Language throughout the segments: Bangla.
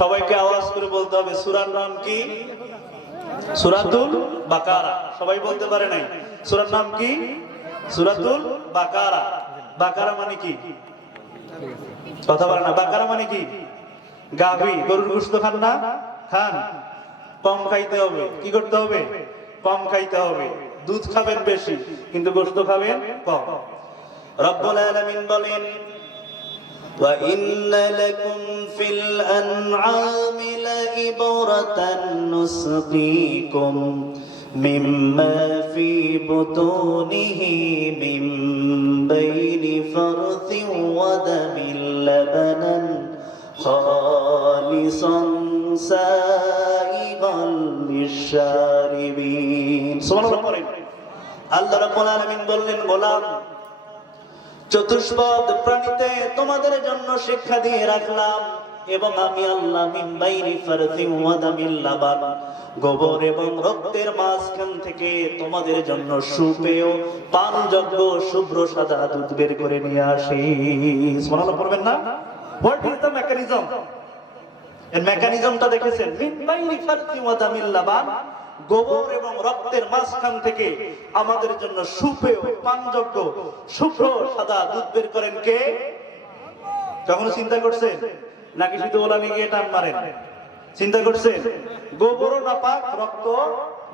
সবাইকে আওয়াজ করে বলতে হবে সূরার নাম কি? সূরাতুল বাকারা। সবাই বলতে পারে নাই? সূরার নাম কি? সূরাতুল বাকারা। বাকারা মানে কি? কথা বলে না। বাকারা মানে কি? গাভী। গরুর গোশত খান না? খান। কম খাইতে হবে। কি করতে হবে? কম খাইতে হবে। দুধ খাবেন বেশি, কিন্তু গোশত খাবেন কম। রব্বুল আলামিন বলেন, ওয়া ইন্না লাকুম ফিল আনআমি লাইবরাতান নুসকিকুম মিম্মা ফি বুতুনিহি মিন বাইনি ফারথিন ওয়া দামিন লাবানান খালিসান সাইগান লিশারিবিন। সুবহানাল্লাহ। আল্লাহ রাব্বুল আলামিন বললেন, গোলাম, চতুষ্পদ প্রাণীতে তোমাদের জন্য শিক্ষা দিয়ে রাখলাম, এবং আমি আল্লাহ মিন বাইনি ফারথিন ওয়া দামিল লাবান, গোবর এবং রক্তের মাঝখান থেকে তোমাদের জন্য সুপেয় পানযোগ্য শুভ্র সাদা দুধ বের করে নিয়ে আসি। সুবহানাল্লাহ পড়বেন না? What is the mechanism? এর মেকানিজমটা দেখেছেন? মিন বাইনি ফারথিন ওয়া দামিল লাবান, গোবর এবং রক্তের মাঝখান থেকে আমাদের জন্য সুপেয় পানযোগ্য শুভ্র সাদা দুধ বের করেন কে? কখনো চিন্তা করছেন? নাকি শুধু ওলামি গিয়ে টান মারেন? চিন্তা করছেন? গোবরও নাপাক, রক্ত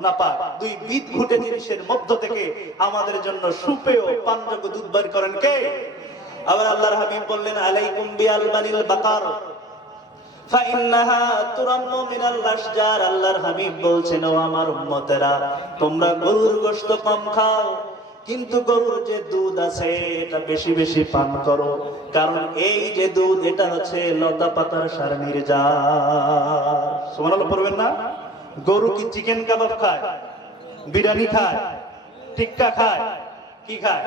নাপাক, দুই বিদঘুটে জিনিসের মধ্য থেকে আমাদের জন্য সুপেয় পানযোগ্য দুধ বের করেন কে? আবার আল্লাহর হাবিব বললেন, আলাইকুম বিআলবানিল বাকার ফাইন্নাহা তুরাম্মু মিনাল আশজার। আল্লাহর হাবিব বলছেন, ও আমার উম্মতেরা, তোমরা গরুর গোশত কম খাও, কিন্তু গরুর যে দুধ আছে এটা বেশি বেশি পান করো, কারণ এই যে দুধ এটা হচ্ছে লতা পাতার সার নির্যাস। সুবহানাল্লাহ পড়বেন না? গরু কি চিকেন কাবাব খায়, বিরিয়ানি খায়, টিক্কা খায়, কি খায়?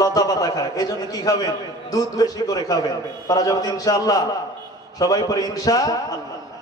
লতা পাতা খায়। এজন্য কি খাবেন? দুধ বেশি করে খাবেন। পারা যাবে ইনশাআল্লাহ? সবাই পরে ইনশাআল্লাহ।